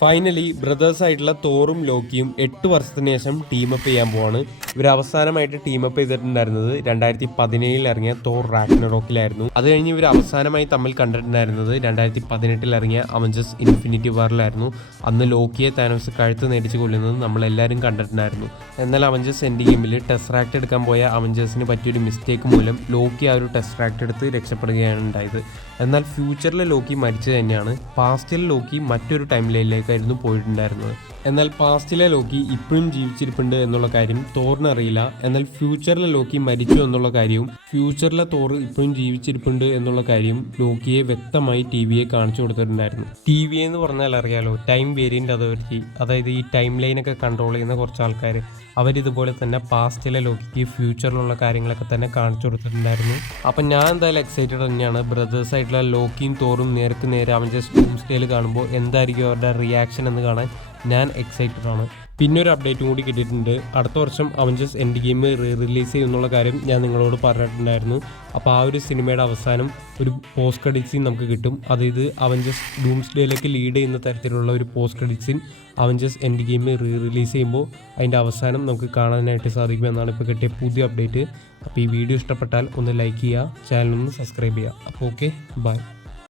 Finally brothers ആയിട്ടുള്ള തോറും ലോക്കിയും 8 വർഷത്തിന് ശേഷം ടീമപ്പ് ചെയ്യാൻ പോവാണ്. ഇവർ അവസാനമായിട്ട് ടീമപ്പ് ചെയ്തിട്ടുണ്ടായിരുന്നത് 2017 ഇറങ്ങിയ തോർ റാഗ്നറോക്കിലായിരുന്നു. അത് കഴിഞ്ഞ് ഇവർ അവസാനമായി തമ്മിൽ കണ്ടിട്ടുണ്ടായിരുന്നത് 2018 ഇറങ്ങിയ അവഞ്ചേഴ്സ് ഇൻഫിനിറ്റി വാറിലായിരുന്നു. അന്ന് ലോക്കിയെ താനോസ് കഴുത്ത് നേടിച്ച് കൊല്ലുന്നത് നമ്മളെല്ലാവരും കണ്ടിട്ടുണ്ടായിരുന്നു. എന്നാൽ അവഞ്ചേഴ്സ് എൻഡ് ഗെയിമിൽ ടെസ്റാക്ട് എടുക്കാൻ പോയ അവഞ്ചേഴ്സിന് പറ്റിയൊരു മിസ്റ്റേക്ക് മൂലം ലോക്കി ആ ഒരു ടെസ്റാക്ട് എടുത്ത് രക്ഷപ്പെടുകയാണ് ഉണ്ടായത്. എന്നാൽ ഫ്യൂച്ചറിലെ ലോക്കി മരിച്ചു തന്നെയാണ്. പാസ്റ്റിലെ ലോക്കി മറ്റൊരു ടൈം ലൈനിലേക്കായിരുന്നു പോയിട്ടുണ്ടായിരുന്നത്. എന്നാൽ പാസ്റ്റിലെ ലോക്കി ഇപ്പോഴും ജീവിച്ചിരിപ്പുണ്ട് എന്നുള്ള കാര്യം തോറിന് അറിയില്ല. എന്നാൽ ഫ്യൂച്ചറിലെ ലോക്കി മരിച്ചു എന്നുള്ള കാര്യവും ഫ്യൂച്ചറിലെ തോർ ഇപ്പോഴും ജീവിച്ചിരിപ്പുണ്ട് എന്നുള്ള കാര്യം ലോക്കിയെ വ്യക്തമായി ടിവിയെ കാണിച്ചു കൊടുത്തിട്ടുണ്ടായിരുന്നു. ടിവി എന്ന് പറഞ്ഞാൽ അറിയാലോ, ടൈം വേരിയന്റ് അതോറിറ്റി. അതായത് ഈ ടൈം ലൈനൊക്കെ കൺട്രോൾ ചെയ്യുന്ന കുറച്ച് ആൾക്കാർ. അവരിതുപോലെ തന്നെ പാസ്റ്റിലെ ലോക്കിക്ക് ഫ്യൂച്ചറിലുള്ള കാര്യങ്ങളൊക്കെ തന്നെ കാണിച്ചു കൊടുത്തിട്ടുണ്ടായിരുന്നു. അപ്പം ഞാൻ എന്തായാലും എക്സൈറ്റഡ് തന്നെയാണ്. ബ്രദേഴ്സ് ആയിട്ടുള്ള ലോക്കിയും തോറും നേർക്ക് നേരെ അവഞ്ചേഴ്സ് ഡൂംസ്ഡേയിൽ കാണുമ്പോൾ എന്തായിരിക്കും അവരുടെ റിയാക്ഷൻ എന്ന് കാണാൻ ഞാൻ എക്സൈറ്റഡ് ആണ്. പിന്നെ ഒരു അപ്ഡേറ്റും കൂടി കിട്ടിയിട്ടുണ്ട്. അടുത്ത വർഷം അവഞ്ചേഴ്സ് എൻഡ് ഗെയിം റിലീസ് ചെയ്യുന്നുള്ള കാര്യം ഞാൻ നിങ്ങളോട് പറഞ്ഞിട്ടുണ്ടായിരുന്നു. അപ്പോൾ ആ ഒരു സിനിമയുടെ അവസാനം ഒരു പോസ്റ്റ് ക്രെഡിറ്റ് സീൻ നമുക്ക് കിട്ടും. അതായത് അവഞ്ചേഴ്സ് ഡൂംസ്ഡേയിലേക്ക് ലീഡ് ചെയ്യുന്ന തരത്തിലുള്ള ഒരു post credit scene Avengers Endgame release ചെയ്യുമ്പോൾ അതിൻ്റെ അവസാനം നമുക്ക് കാണാനായിട്ട് സാധിക്കുമെന്നാണ് ഇപ്പോൾ കിട്ടിയ പുതിയ അപ്ഡേറ്റ്. അപ്പോൾ ഈ വീഡിയോ ഇഷ്ടപ്പെട്ടാൽ ഒന്ന് ലൈക്ക് ചെയ്യുക, ചാനൽ ഒന്ന് സബ്സ്ക്രൈബ് ചെയ്യുക. അപ്പോൾ ഓക്കെ, ബൈ.